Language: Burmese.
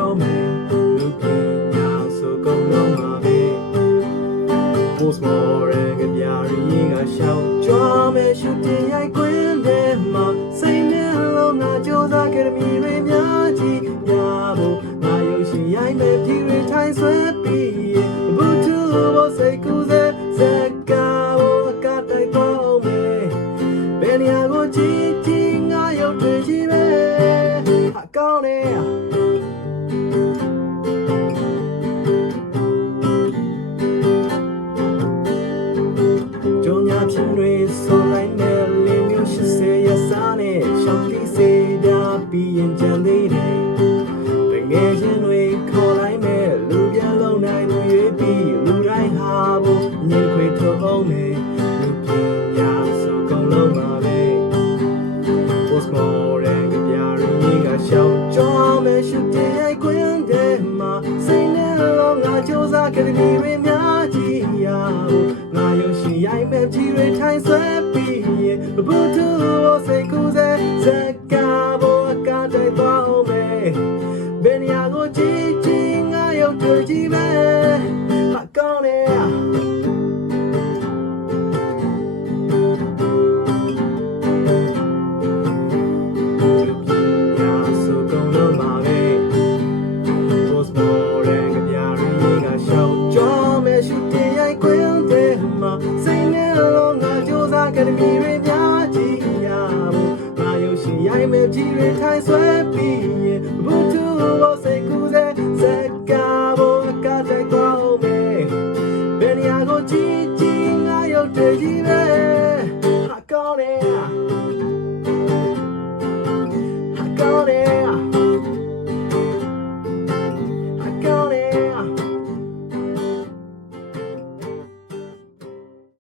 ပြောမယ်လူပညာဆိုကုန်လုံးမှာပဲ Post more ကပြရီကရှောင်းကြွားမယ်ရှူတင်ရိုက်ခွင်းထဲမှာစိတ်နဲ့လုံးငါကြိုးစားခဲ့တဲ့မိတွေများကြီးရဖို့ငါရုပ်ရှင်ရိုက်မယ်ဒီတွေထိုင်ဆွဲပြီးဘူတူဘောစိတ်ကူးစေစကားဘောကတိုက်တော့မယ်ဘယ်နေရာကိုကြည့်ကြည့်ငါရုပ်တွေကြီးပဲအကောင်းနဲ့ကြုံညာဖြစ်တွေဆိုလိုက်တဲ့လင်းမျိုး80ရစားနဲ့ရှောင်းတိစေးပြပြီးရင်ကြံသေးတယ်ငယ်ချင်းတွေခေါ်လိုက်မဲ့လူပြလုံးနိုင်သူရွေးပြီးလူတိုင်းဟာဖို့ညင်ခွေထုတ်အောင်မယ်လူပညာဆိုကုန်လုံးပါပဲ Post more ကပြရီကရှောင်းကြွားမယ်ရှူတင်ရိုက်ခွင်းထဲမှာစိတ်နဲ့လုံးငါကြိုးစားခဲ့တဲ့မိတွေများကြီးရဖို့ငါရုပ်ရှင်ရိုက်မယ်ကြီးတွေထိုင်ဆွဲပြီးရင်ဘူတူဘောစိတ်ကူးစေစကားဘောကတိုက်သွားအောင်မယ်ဘယ်နေရာကိုကြည့်ကြည့်ငါရုပ်တွေကြီးပဲအကောင်းနဲ့လူပညာဆိုကုန်လုံးပါပဲ Post more ကပြရီကရှောင်းကြွားမယ်ရှူတင်ရိုက်ခွင်းထဲမှာစိတ်နဲ့လုံးငါကြိုးစားခဲ့တဲ့မိတွေများကြီးရဖို့ငါရုပ်ရှင်ရိုက်မယ်ကြီးတွေထိုင်ဆွဲပြီးရင်ဘူတူဘောစိတ်ကူးစေစကားဘောကတိုက်သွားအောင်မယ်ဘယ်နေရာကိုကြည့်ကြည့်ငါရုပ်တွေကြီးပဲအကောင်းနဲ့